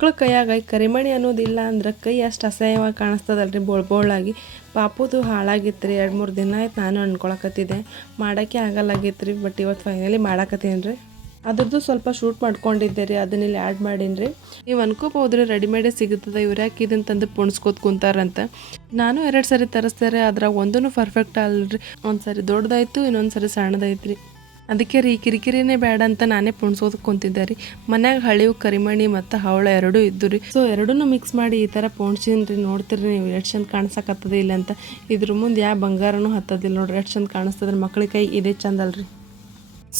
ಮಕ್ಳ ಕೈಯಾಗ ಕರಿಮಣಿ ಅನ್ನೋದಿಲ್ಲ ಅಂದ್ರೆ ಕೈ ಅಷ್ಟು ಅಸಹ್ಯವಾಗಿ ಕಾಣಿಸ್ತದಲ್ರಿ, ಬೋಳಾಗಿ. ಪಾಪುದು ಹಾಳಾಗಿತ್ತು ರೀ, 2-3 ದಿನ ಆಯ್ತು ನಾನು ಅನ್ಕೊಳಕತ್ತಿದ್ದೆ, ಮಾಡೋಕ್ಕೆ ಆಗಲ್ಲಾಗಿತ್ತು ರೀ. ಬಟ್ ಇವತ್ತು ಫೈನಲಿ ಮಾಡಾಕತ್ತೀನಿ ರೀ. ಅದ್ರದ್ದು ಸ್ವಲ್ಪ ಶೂಟ್ ಮಾಡ್ಕೊಂಡಿದ್ದೆ ರೀ, ಅದನ್ನ ಇಲ್ಲಿ ಆ್ಯಡ್ ಮಾಡೀನಿ ರೀ. ನೀವು ಅನ್ಕೋಬೋದ್ರಿ ರೆಡಿಮೇಡೇ ಸಿಗುತ್ತದೆ, ಇವ್ರು ಯಾಕೆ ಇದನ್ನು ತಂದು ಪುಣ್ಸ್ಕೋತ ಕುಂತಾರಂತ. ನಾನು 2 ಸರಿ ತರಿಸ್ತಾರೆ, ಅದ್ರಾಗ ಒಂದೂ ಪರ್ಫೆಕ್ಟ್ ಅಲ್ರಿ. ಒಂದು ಸರಿ ದೊಡ್ಡದಾಯ್ತು, ಇನ್ನೊಂದು ಸರಿ ಸಣ್ಣದಾಯ್ತು ರೀ. ಅದಕ್ಕೆ ರೀ ಕಿರಿಕಿರಿನೇ ಬೇಡ ಅಂತ ನಾನೇ ಪುಣ್ಸೋದಕ್ಕೆ ಕುಂತಿದ್ದೆ ರೀ. ಮನ್ಯಾಗ ಹಳಿವು ಕರಿಮಣಿ ಮತ್ತು ಹವಳ ಎರಡೂ ಇದ್ದು ರೀ. ಸೊ ಎರಡೂ ಮಿಕ್ಸ್ ಮಾಡಿ ಈ ಥರ ಪೋಣ್ಸೀನಿ ರೀ. ನೋಡ್ತೀರಿ ನೀವು ಎಷ್ಟು ಚಂದ ಕಾಣಿಸಕತ್ತದ ಇಲ್ಲ ಅಂತ. ಇದ್ರ ಮುಂದೆ ಯಾವ ಬಂಗಾರನೂ ಹತ್ತದಿಲ್ಲ ನೋಡ್ರಿ, ಎಷ್ಟು ಚಂದ ಕಾಣಿಸ್ತದ್ರಿ. ಮಕ್ಳಿಗೆ ಕೈ ಇದೇ ಚಂದ ಅಲ್ರಿ.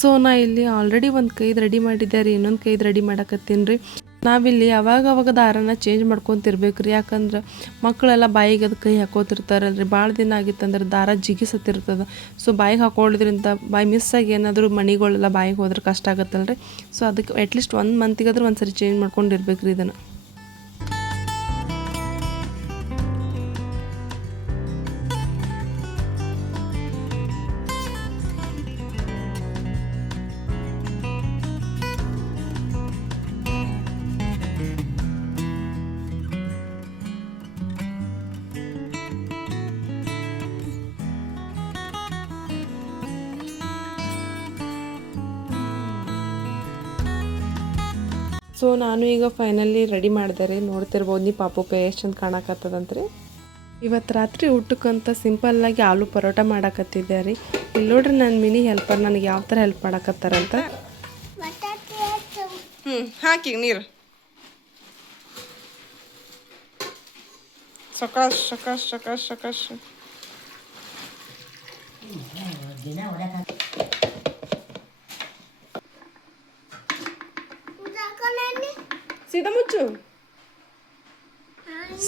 ಸೊ ನಾ ಇಲ್ಲಿ ಆಲ್ರೆಡಿ ಒಂದು ಕೈದು ರೆಡಿ ಮಾಡಿದ್ದೆ ರೀ, ಇನ್ನೊಂದು ಕೈದು ರೆಡಿ ಮಾಡಕತ್ತೀನಿ ರೀ. ನಾವಿಲ್ಲಿ ಅವಾಗ ದಾರನ ಚೇಂಜ್ ಮಾಡ್ಕೊತಿರ್ಬೇಕು ರೀ. ಯಾಕಂದ್ರೆ ಮಕ್ಕಳೆಲ್ಲ ಬಾಯಿಗೆ ಅದು ಕೈ ಹಾಕೋತಿರ್ತಾರಲ್ರಿ. ಭಾಳ ದಿನ ಆಗಿತ್ತಂದ್ರೆ ದಾರ ಜಿಗಿಸತ್ತಿರ್ತದೆ. ಸೊ ಬಾಯಿಗೆ ಹಾಕೊಳ್ಳೋದ್ರಿಂದ ಬಾಯಿ ಮಿಸ್ಸಾಗಿ ಏನಾದರೂ ಮಣಿಗಳೆಲ್ಲ ಬಾಯಿಗೆ ಹೋದ್ರೆ ಕಷ್ಟ ಆಗುತ್ತಲ್ರಿ. ಸೊ ಅದಕ್ಕೆ ಅಟ್ಲೀಸ್ಟ್ 1 ಮಂತಿಗಾದ್ರೂ ಒಂದು ಸರಿ ಚೇಂಜ್ ಮಾಡ್ಕೊಂಡಿರ್ಬೇಕು ರೀ ಇದನ್ನು. ಸೊ ನಾನು ಈಗ ಫೈನಲಿ ರೆಡಿ ಮಾಡಿದೆ ರೀ. ನೋಡ್ತಿರ್ಬೋದು ನೀವು ಪಾಪು ಕೈ ಎಷ್ಟು ಚಂದ ಕಾಣಕತ್ತದಂತ್ರಿ. ಇವತ್ತು ರಾತ್ರಿ ಊಟಕ್ಕಂತ ಸಿಂಪಲ್ಲಾಗಿ ಆಲೂ ಪರೋಟ ಮಾಡಾಕತ್ತಿದ್ದೆ ರೀ. ಇಲ್ಲಿ ನೋಡ್ರಿ ನನ್ನ ಮಿನಿ ಹೆಲ್ಪರ್ ನನಗೆ ಯಾವ ಥರ ಹೆಲ್ಪ್ ಮಾಡಾಕತ್ತಾರಂತ. ಹಾಕಿ ನೀರು ಸಕಾಶ್ ಸಕಾಶ್ ಸಕಾಶ್ ಸಕಾಶ್. ಸೀದಾ ಮುಚ್ಚು.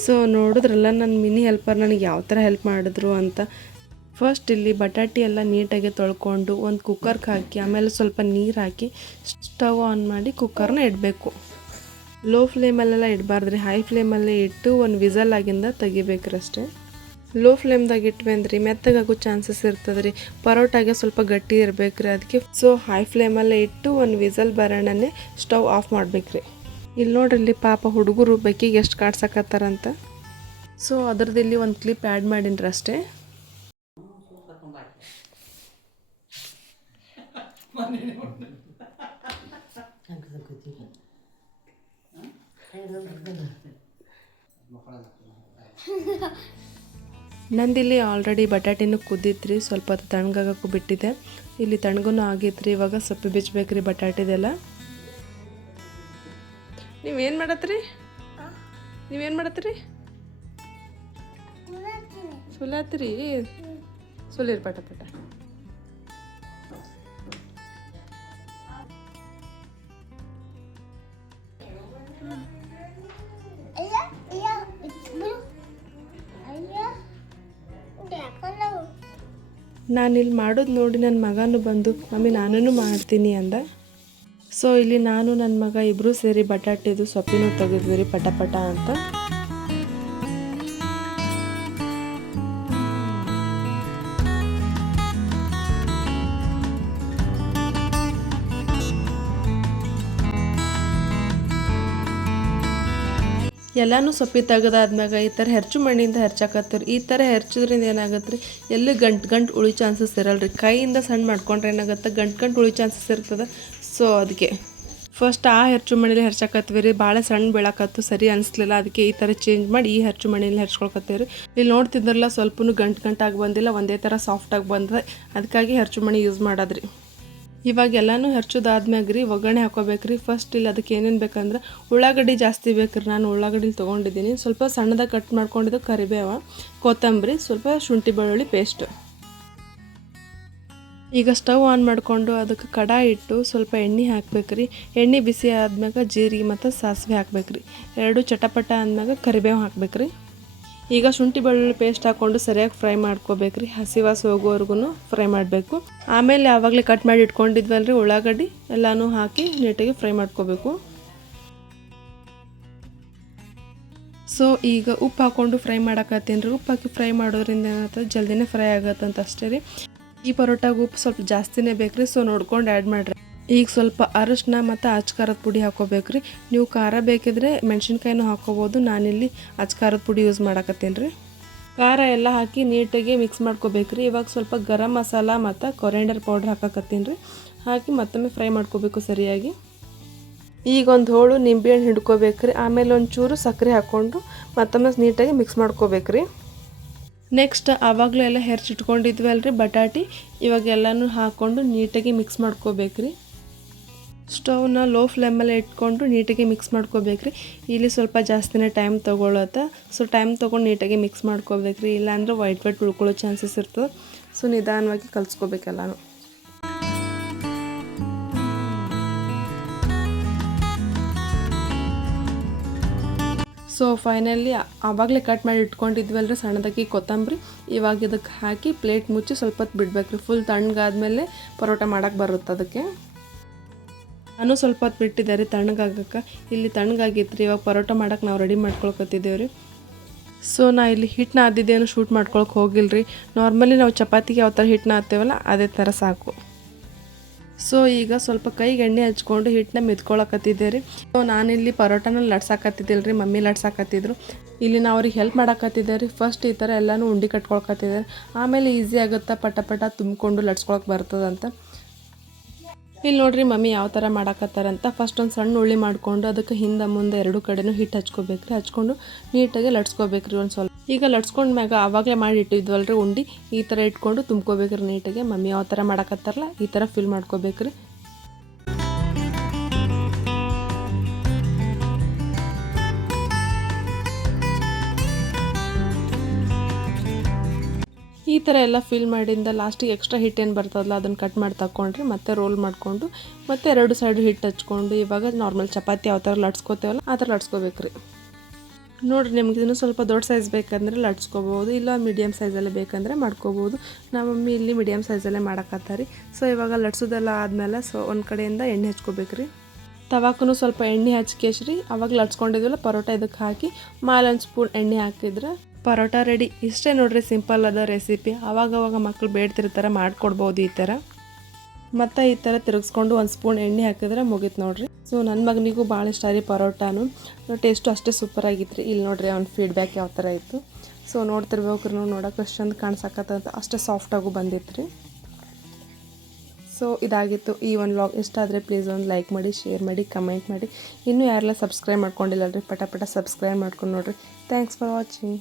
ಸೊ ನೋಡಿದ್ರಲ್ಲ ನನ್ನ ಮಿನಿ ಹೆಲ್ಪರ್ ನನಗೆ ಯಾವ ಥರ ಹೆಲ್ಪ್ ಮಾಡಿದ್ರು ಅಂತ. ಫಸ್ಟ್ ಇಲ್ಲಿ ಬಟಾಟಿ ಎಲ್ಲ ನೀಟಾಗಿ ತೊಳ್ಕೊಂಡು ಒಂದು ಕುಕ್ಕರ್ಗೆ ಹಾಕಿ, ಆಮೇಲೆ ಸ್ವಲ್ಪ ನೀರು ಹಾಕಿ ಸ್ಟವ್ ಆನ್ ಮಾಡಿ ಕುಕ್ಕರ್ನ ಇಡಬೇಕು. ಲೋ ಫ್ಲೇಮಲ್ಲೆಲ್ಲ ಇಡಬಾರ್ದ್ರಿ, ಹೈ ಫ್ಲೇಮಲ್ಲೇ ಇಟ್ಟು ಒಂದು ವಿಸಲ್ ಆಗಿಂದ ತೆಗಿಬೇಕ್ರಿ ಅಷ್ಟೇ. ಲೋ ಫ್ಲೇಮ್ದಾಗ ಇಟ್ವಿ ಅಂದ್ರೆ ಮೆತ್ತಗಾಗೋ ಚಾನ್ಸಸ್ ಇರ್ತದೆ ರೀ. ಪರೋಟಾಗೆ ಸ್ವಲ್ಪ ಗಟ್ಟಿ ಇರಬೇಕ್ರಿ, ಅದಕ್ಕೆ ಸೊ ಹೈ ಫ್ಲೇಮಲ್ಲೇ ಇಟ್ಟು ಒಂದು ವಿಸಲ್ ಬರೋಣನೆ ಸ್ಟವ್ ಆಫ್ ಮಾಡ್ಬೇಕ್ರಿ. ಇಲ್ಲಿ ನೋಡ್ರಿ ಇಲ್ಲಿ ಪಾಪ ಹುಡುಗರು ಬೆಕ್ಕಿಗೆ ಎಷ್ಟು ಕಾಡ್ಸಕತ್ತಾರಂತ. ಸೊ ಅದ್ರದ್ದು ಇಲ್ಲಿ ಒಂದು ಕ್ಲಿಪ್ ಆ್ಯಡ್ ಮಾಡೀನಿ ಅಷ್ಟೇ. ನಂದಿಲ್ಲಿ ಆಲ್ರೆಡಿ ಬಟಾಟಿನೂ ಕುದ್ದಿತ್ರಿ, ಸ್ವಲ್ಪ ಹೊತ್ತು ತಣ್ಣಗಾಗಕ್ಕೂ ಬಿಟ್ಟಿದೆ. ಇಲ್ಲಿ ತಣ್ಣಗೂ ಆಗೈತ್ರಿ. ಇವಾಗ ಸೊಪ್ಪು ಬಿಚ್ಚಬೇಕ್ರಿ ಬಟಾಟಿದೆಲ್ಲ. ನೀವೇನು ಮಾಡತ್ರಿ? ಸುಲಾತ್ರಿ ಸುಲಿರ್ ಪಟ ಪಟ. ನಾನಿಲ್ಲಿ ಮಾಡೋದು ನೋಡಿ ನನ್ನ ಮಗನೂ ಬಂದು ಮಮ್ಮಿ ನಾನೂ ಮಾಡ್ತೀನಿ ಅಂದ. ಸೊ ಇಲ್ಲಿ ನಾನು ನನ್ನ ಮಗ ಇಬ್ಬರೂ ಸೇರಿ ಬಟಾಟಿದು ಸೊಪ್ಪಿನೂ ತೆಗೆದ್ವಿ ರೀ ಪಟ ಪಟ ಅಂತ. ಎಲ್ಲನೂ ಸೊಪ್ಪಿ ತೆಗೆದಾದ್ಮ್ಯಾಗ ಈ ಥರ ಹೆರ್ಚು ಮಣ್ಣಿಂದ ಹೆರ್ಚಾಕತ್ತೀರಿ. ಈ ಥರ ಹೆರ್ಚಿದ್ರಿಂದ ಏನಾಗತ್ತೆ ರೀ, ಎಲ್ಲಿ ಗಂಟು ಉಳಿ ಚಾನ್ಸಸ್ ಇರಲ್ಲ ರೀ. ಕೈಯಿಂದ ಸಣ್ಣ ಮಾಡ್ಕೊಂಡ್ರೆ ಏನಾಗುತ್ತೆ, ಗಂಟು ಉಳಿ ಚಾನ್ಸಸ್ ಇರ್ತದೆ. ಸೊ ಅದಕ್ಕೆ ಫಸ್ಟ್ ಆ ಹೆರ್ಚು ಮಣ್ಣಲ್ಲಿ ಹೆರ್ಚಾಕತ್ತೀವಿ ರೀ. ಭಾಳ ಸಣ್ಣ ಬೀಳಾಕತ್ತು, ಸರಿ ಅನಿಸ್ಲಿಲ್ಲ. ಅದಕ್ಕೆ ಈ ಥರ ಚೇಂಜ್ ಮಾಡಿ ಈ ಹೆರ್ಚು ಮಣ್ಣಲ್ಲಿ ಹೆರ್ಚ್ಕೊಳ್ಕತ್ತೀವಿ ರೀ. ಇಲ್ಲಿ ನೋಡ್ತಿದ್ರಲ್ಲ ಸ್ವಲ್ಪನೂ ಗಂಟಾಗಿ ಬಂದಿಲ್ಲ, ಒಂದೇ ಥರ ಸಾಫ್ಟಾಗಿ ಬಂದಿದೆ. ಅದಕ್ಕಾಗಿ ಹೆರ್ಚು ಮಣ್ಣಿ ಯೂಸ್ ಮಾಡೋದ್ರಿ. ಇವಾಗ ಎಲ್ಲನೂ ಹೆರ್ಚೋದಾದ್ಮ್ಯಾಗ ರೀ ಒಗ್ಗರಣೆ ಹಾಕೋಬೇಕ್ರಿ. ಫಸ್ಟ್ ಇಲ್ಲಿ ಅದಕ್ಕೆ ಏನೇನು ಬೇಕಂದ್ರೆ ಉಳ್ಳಾಗಡ್ಡಿ ಜಾಸ್ತಿ ಬೇಕ್ರಿ. ನಾನು ಉಳ್ಳಾಗಡ್ಡಿಲಿ ತೊಗೊಂಡಿದ್ದೀನಿ. ಸ್ವಲ್ಪ ಸಣ್ಣದಾಗಿ ಕಟ್ ಮಾಡ್ಕೊಂಡಿದ್ದು ಕರಿಬೇವ, ಕೊತ್ತಂಬರಿ, ಸ್ವಲ್ಪ ಶುಂಠಿ ಬೆಳ್ಳುಳ್ಳಿ ಪೇಸ್ಟು. ಈಗ ಸ್ಟವ್ ಆನ್ ಮಾಡಿಕೊಂಡು ಅದಕ್ಕೆ ಕಡಾಯಿ ಇಟ್ಟು ಸ್ವಲ್ಪ ಎಣ್ಣೆ ಹಾಕ್ಬೇಕ್ರಿ. ಎಣ್ಣೆ ಬಿಸಿ ಆದ್ಮ್ಯಾಗ ಜೀರಿಗೆ ಮತ್ತು ಸಾಸಿವೆ ಹಾಕ್ಬೇಕ್ರಿ. ಎರಡು ಚಟಪಟ ಆದ್ಮ್ಯಾಗ ಕರಿಬೇವು ಹಾಕ್ಬೇಕ್ರಿ. ಈಗ ಶುಂಠಿ ಬೆಳ್ಳುಳ್ಳಿ ಪೇಸ್ಟ್ ಹಾಕ್ಕೊಂಡು ಸರಿಯಾಗಿ ಫ್ರೈ ಮಾಡ್ಕೋಬೇಕ್ರಿ. ಹಸಿ ವಾಸ ಹೋಗೋವರೆಗೂ ಫ್ರೈ ಮಾಡಬೇಕು. ಆಮೇಲೆ ಆವಾಗಲೇ ಕಟ್ ಮಾಡಿ ಇಟ್ಕೊಂಡಿದ್ವಲ್ರಿ ಉಳ್ಳಾಗಡ್ಡಿ ಎಲ್ಲನೂ ಹಾಕಿ ನೀಟಾಗಿ ಫ್ರೈ ಮಾಡ್ಕೋಬೇಕು. ಸೊ ಈಗ ಉಪ್ಪು ಹಾಕ್ಕೊಂಡು ಫ್ರೈ ಮಾಡಕತ್ತೀನಿ ರೀ. ಉಪ್ಪು ಹಾಕಿ ಫ್ರೈ ಮಾಡೋದ್ರಿಂದ ಏನಾಗ್ತದೆ, ಜಲ್ದಿನೇ ಫ್ರೈ ಆಗತ್ತಂತ ಅಷ್ಟೇ ರೀ. ಈ ಪರೋಟಾಗ ಉಪ್ಪು ಸ್ವಲ್ಪ ಜಾಸ್ತಿನೇ ಬೇಕ್ರಿ. ಸೊ ನೋಡ್ಕೊಂಡು ಆ್ಯಡ್ ಮಾಡಿರಿ. ಈಗ ಸ್ವಲ್ಪ ಅರಶಿನ ಮತ್ತು ಅಚ್ಕಾರದ ಪುಡಿ ಹಾಕ್ಕೋಬೇಕ್ರಿ. ನೀವು ಖಾರ ಬೇಕಿದ್ರೆ ಮೆಣಸಿನ್ಕಾಯಿನೂ ಹಾಕ್ಕೋಬೋದು. ನಾನಿಲ್ಲಿ ಅಚ್ಕಾರದ ಪುಡಿ ಯೂಸ್ ಮಾಡಕತ್ತೀನಿ ರೀ. ಖಾರ ಎಲ್ಲ ಹಾಕಿ ನೀಟಾಗಿ ಮಿಕ್ಸ್ ಮಾಡ್ಕೋಬೇಕ್ರಿ. ಇವಾಗ ಸ್ವಲ್ಪ ಗರಂ ಮಸಾಲ ಮತ್ತು ಕೊರಿಯಾಂಡರ್ ಪೌಡ್ರ್ ಹಾಕಕತ್ತೀನಿ ರೀ. ಹಾಕಿ ಮತ್ತೊಮ್ಮೆ ಫ್ರೈ ಮಾಡ್ಕೋಬೇಕು ಸರಿಯಾಗಿ. ಈಗ ಒಂದು ಹೋಳು ನಿಂಬೆಹಣ್ಣು ಹಿಡ್ಕೋಬೇಕ್ರಿ. ಆಮೇಲೆ ಒಂಚೂರು ಸಕ್ಕರೆ ಹಾಕ್ಕೊಂಡು ಮತ್ತೊಮ್ಮೆ ನೀಟಾಗಿ ಮಿಕ್ಸ್ ಮಾಡ್ಕೋಬೇಕ್ರಿ. ನೆಕ್ಸ್ಟ್ ಆವಾಗಲೂ ಎಲ್ಲ ಹೆರ್ಚಿಟ್ಕೊಂಡಿದ್ವಲ್ರಿ ಬಟಾಟಿ, ಇವಾಗ ಎಲ್ಲನೂ ಹಾಕ್ಕೊಂಡು ನೀಟಾಗಿ ಮಿಕ್ಸ್ ಮಾಡ್ಕೋಬೇಕ್ರಿ. ಸ್ಟವ್ನ ಲೋ ಫ್ಲೇಮಲ್ಲೇ ಇಟ್ಕೊಂಡು ನೀಟಾಗಿ ಮಿಕ್ಸ್ ಮಾಡ್ಕೋಬೇಕ್ರಿ. ಇಲ್ಲಿ ಸ್ವಲ್ಪ ಜಾಸ್ತಿನೇ ಟೈಮ್ ತೊಗೊಳತ್ತೆ. ಸೊ ಟೈಮ್ ತೊಗೊಂಡು ನೀಟಾಗಿ ಮಿಕ್ಸ್ ಮಾಡ್ಕೋಬೇಕ್ರಿ. ಇಲ್ಲಾಂದ್ರೆ ವೈಟ್ ಉಳ್ಕೊಳ್ಳೋ ಚಾನ್ಸಸ್ ಇರ್ತದೆ. ಸೊ ನಿಧಾನವಾಗಿ ಕಲಿಸ್ಕೋಬೇಕೆಲ್ಲನೂ. ಸೊ ಫೈನಲಿ ಆವಾಗಲೇ ಕಟ್ ಮಾಡಿ ಇಟ್ಕೊಂಡಿದ್ವಲ್ರಿ ಸಣ್ಣದಾಗಿ ಕೊತ್ತಂಬರಿ, ಇವಾಗ ಇದಕ್ಕೆ ಹಾಕಿ ಪ್ಲೇಟ್ ಮುಚ್ಚಿ ಸ್ವಲ್ಪ ಹೊತ್ತು ಬಿಡಬೇಕ್ರಿ. ಫುಲ್ ತಣ್ಣಗಾದ್ಮೇಲೆ ಪರೋಟ ಮಾಡೋಕ್ಕೆ ಬರುತ್ತೆ ಅದಕ್ಕೆ. ನಾನು ಸ್ವಲ್ಪ ಹೊತ್ತು ಬಿಟ್ಟಿದ್ದೆ ರೀ ತಣ್ಣಗಾಗಕ್ಕೆ. ಇಲ್ಲಿ ತಣ್ಣಗಾಗಿತ್ತು ರೀ. ಇವಾಗ ಪರೋಟ ಮಾಡೋಕೆ ನಾವು ರೆಡಿ ಮಾಡ್ಕೊಳಕತ್ತಿದ್ದೇವೆ ರೀ. ಸೊ ನಾ ಇಲ್ಲಿ ಹಿಟ್ಟು ನಾದಿದ್ದೇನು ಶೂಟ್ ಮಾಡ್ಕೊಳಕ್ಕೆ ಹೋಗಿಲ್ಲ ರೀ. ನಾರ್ಮಲಿ ನಾವು ಚಪಾತಿಗೆ ಯಾವ ಥರ ಹಿಟ್ಟು ನಾದ್ತೇವಲ್ಲ ಅದೇ ಥರ ಸಾಕು. ಸೊ ಈಗ ಸ್ವಲ್ಪ ಕೈಗೆ ಎಣ್ಣೆ ಹಚ್ಕೊಂಡು ಹಿಟ್ಟನ್ನ ಮಿದ್ಕೊಳಕತ್ತಿದ್ದೆ ರೀ. ಸೊ ನಾನಿಲ್ಲಿ ಪರೋಟನ ಲಟ್ಸಾಕತ್ತಿದ್ದಿಲ್ಲ ರೀ, ಮಮ್ಮಿ ಲಟ್ಸಾಕತ್ತಿದ್ರು. ಇಲ್ಲಿ ನಾವು ಅವ್ರಿಗೆ ಹೆಲ್ಪ್ ಮಾಡಕತ್ತಿದ್ದೆ ರೀ. ಫಸ್ಟ್ ಈ ಥರ ಎಲ್ಲನೂ ಉಂಡೆ ಕಟ್ಕೊಳಕತ್ತಿದ್ದಾರೆ. ಆಮೇಲೆ ಈಸಿ ಆಗುತ್ತಾ ಪಟ ಪಟ ತುಂಬಿಕೊಂಡು ಲಟ್ಸ್ಕೊಳಕ್ಕೆ ಬರ್ತದಂತ. ಇಲ್ಲಿ ನೋಡ್ರಿ ಮಮ್ಮಿ ಯಾವ ಥರ ಮಾಡಕತ್ತಾರಂತ. ಫಸ್ಟ್ ಒಂದು ಸಣ್ಣ ಉಳ್ಳಿ ಮಾಡಿಕೊಂಡು ಅದಕ್ಕೆ ಹಿಂದೆ ಮುಂದೆ ಎರಡು ಕಡೆನೂ ಹಿಟ್ಟು ಹಚ್ಕೋಬೇಕ್ರಿ. ಹಚ್ಕೊಂಡು ನೀಟಾಗಿ ಲಟ್ಸ್ಕೋಬೇಕ್ರಿ ಒಂದು ಸ್ವಲ್ಪ. ಈಗ ಲಟ್ಸ್ಕೊಂಡು ಮ್ಯಾಗ ಆವಾಗಲೇ ಮಾಡಿ ಇಟ್ಟಿದ್ವಲ್ರಿ ಉಂಡೆ, ಈ ಥರ ಇಟ್ಕೊಂಡು ತುಂಬ್ಕೋಬೇಕ್ರಿ ನೀಟಾಗಿ. ಮಮ್ಮಿ ಯಾವ ಥರ ಮಾಡಕತ್ತಾರಲ್ಲ ಈ ಥರ ಫಿಲ್ ಮಾಡ್ಕೋಬೇಕ್ರಿ. ಈ ಥರ ಎಲ್ಲ ಫಿಲ್ ಮಾಡಿಂದ ಲಾಸ್ಟಿಗೆ ಎಕ್ಸ್ಟ್ರಾ ಹಿಟ್ಟೇನು ಬರ್ತದಲ್ಲ ಅದನ್ನು ಕಟ್ ಮಾಡಿ ತಗೊಂಡ್ರಿ. ಮತ್ತೆ ರೋಲ್ ಮಾಡಿಕೊಂಡು ಮತ್ತೆ ಎರಡು ಸೈಡ್ ಹಿಟ್ಟು ಹಚ್ಕೊಂಡು ಇವಾಗ ನಾರ್ಮಲ್ ಚಪಾತಿ ಯಾವ ಥರ ಲಟ್ಸ್ಕೋತೇವಲ್ಲ ಆ ಥರ ಲಟ್ಸ್ಕೋಬೇಕ್ರಿ. ನೋಡಿರಿ ನಿಮ್ಗೆ ಇನ್ನೂ ಸ್ವಲ್ಪ ದೊಡ್ಡ ಸೈಜ್ ಬೇಕಂದರೆ ಲಟ್ಸ್ಕೋಬೋದು, ಇಲ್ಲ ಮೀಡಿಯಮ್ ಸೈಜಲ್ಲೇ ಬೇಕಂದರೆ ಮಾಡ್ಕೋಬೋದು. ನಮ್ಮ ಮಮ್ಮಿ ಇಲ್ಲಿ ಮೀಡಿಯಮ್ ಸೈಜಲ್ಲೇ ಮಾಡಕತ್ತಾರೆ. ಸೊ ಇವಾಗ ಲಟ್ಸೋದೆಲ್ಲ ಆದಮೇಲೆ ಸೊ ಒಂದು ಕಡೆಯಿಂದ ಎಣ್ಣೆ ಹಚ್ಕೋಬೇಕ್ರಿ. ತವಾಕೂ ಸ್ವಲ್ಪ ಎಣ್ಣೆ ಹಚ್ಕೇಶ್ರಿ. ಅವಾಗ ಲಟ್ಸ್ಕೊಂಡಿದ್ವಲ್ಲ ಪರೋಟ ಇದಕ್ಕೆ ಹಾಕಿ ಮೇಲೆ ಒಂದು ಸ್ಪೂನ್ ಎಣ್ಣೆ ಹಾಕಿದ್ರೆ ಪರೋಟ ರೆಡಿ. ಇಷ್ಟೇ ನೋಡ್ರಿ, ಸಿಂಪಲ್ ಅದ ರೆಸಿಪಿ. ಆವಾಗವಾಗ ಮಕ್ಕಳು ಬೇಡ್ತಿರ್ತಾರೆ, ಮಾಡಿಕೊಡ್ಬೋದು ಈ ಥರ. ಮತ್ತು ಈ ಥರ ತಿರುಗಿಸ್ಕೊಂಡು ಒಂದು ಸ್ಪೂನ್ ಎಣ್ಣೆ ಹಾಕಿದ್ರೆ ಮುಗೀತು ನೋಡ್ರಿ. ಸೊ ನನ್ನ ಮಗನಿಗೂ ಭಾಳ ಇಷ್ಟ ರೀ ಪರೋಟಾನು. ಟೇಸ್ಟು ಅಷ್ಟೇ ಸೂಪರಾಗಿತ್ತು ರೀ. ಇಲ್ಲಿ ನೋಡ್ರಿ ಅವ್ನ ಫೀಡ್ಬ್ಯಾಕ್ ಯಾವ ಥರ ಇತ್ತು. ಸೊ ನೋಡ್ತಿರ್ಬೇಕ್ರಿ ನಾವು, ನೋಡೋಕೆ ಅಷ್ಟು ಚಂದ ಕಾಣಿಸಕತ್ತಂತ ಅಷ್ಟೇ ಸಾಫ್ಟಾಗೂ ಬಂದಿತ್ತು ರೀ. ಸೊ ಇದಾಗಿತ್ತು ಈ ಒಂದು ವ್ಲಾಗ್. ಇಷ್ಟ ಆದರೆ ಪ್ಲೀಸ್ ಒಂದು ಲೈಕ್ ಮಾಡಿ, ಶೇರ್ ಮಾಡಿ, ಕಮೆಂಟ್ ಮಾಡಿ. ಇನ್ನೂ ಯಾರೆಲ್ಲ ಸಬ್ಸ್ಕ್ರೈಬ್ ಮಾಡ್ಕೊಂಡಿಲ್ಲ ರೀ ಪಟ ಪಟ ಸಬ್ಸ್ಕ್ರೈಬ್ ಮಾಡ್ಕೊಂಡು ನೋಡಿರಿ. Thanks for watching.